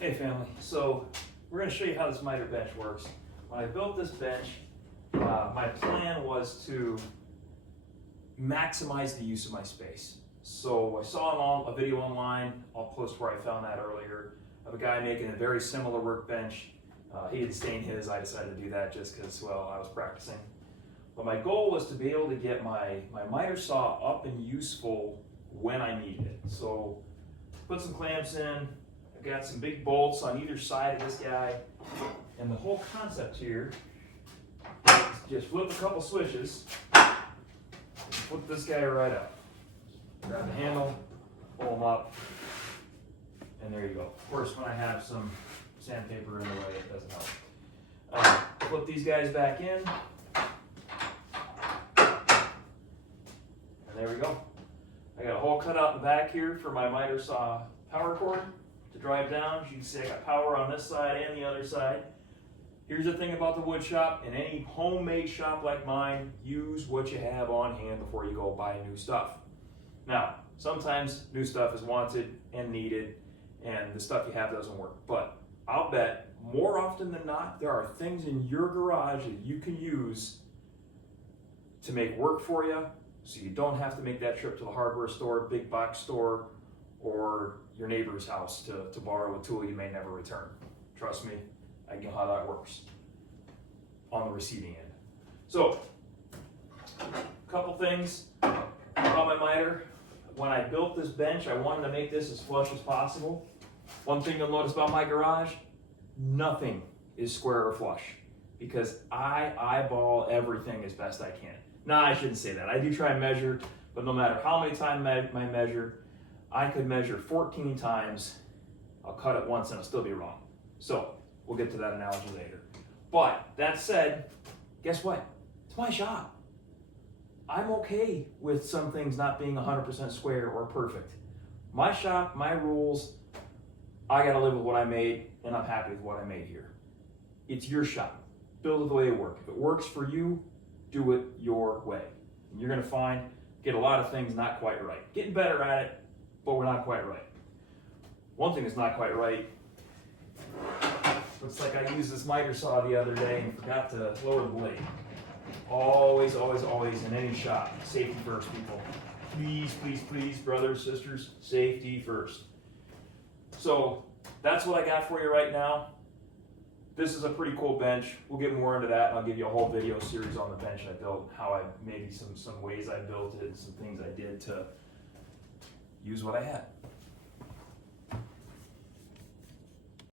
Hey family, so we're going to show you how this miter bench works. When I built this bench, my plan was to maximize the use of my space. So I saw a video online, I'll post where I found that earlier, of a guy making a very similar workbench. He didn't stain his, I decided to do that just because, well, I was practicing. But my goal was to be able to get my miter saw up and useful when I needed it. So put some clamps in. I've got some big bolts on either side of this guy, and the whole concept here is just flip a couple switches, and flip this guy right up. Grab the handle, pull them up, and there you go. Of course, when I have some sandpaper in the way, it doesn't help. Flip these guys back in, and there we go. I got a hole cut out in the back here for my miter saw power cord to drive down. As you can see, I got power on this side and the other side. Here's the thing about the wood shop. In any homemade shop like mine, use what you have on hand before you go buy new stuff. Now, sometimes new stuff is wanted and needed, and the stuff you have doesn't work. But I'll bet more often than not, there are things in your garage that you can use to make work for you, so you don't have to make that trip to the hardware store, big box store, or your neighbor's house to borrow a tool you may never return. Trust me, I know how that works on the receiving end. So, a couple things about my miter. When I built this bench, I wanted to make this as flush as possible. One thing you'll notice about my garage, nothing is square or flush, because I eyeball everything as best I can. No, I shouldn't say that. I do try and measure, but no matter how many times I measure, I could measure 14 times, I'll cut it once and it'll still be wrong. So, we'll get to that analogy later. But, that said, guess what? It's my shop. I'm okay with some things not being 100% square or perfect. My shop, my rules, I gotta live with what I made, and I'm happy with what I made here. It's your shop. Build it the way it works. If it works for you, do it your way. And you're gonna get a lot of things not quite right. Getting better at it, but we're not quite right. One thing that's not quite right, looks like I used this miter saw the other day and forgot to lower the blade. Always, always, always in any shop, safety first, people. Please, please, please, brothers, sisters, safety first. So that's what I got for you right now. This is a pretty cool bench. We'll get more into that, and I'll give you a whole video series on the bench I built, how I maybe some ways I built it, and some things I did to use what I had.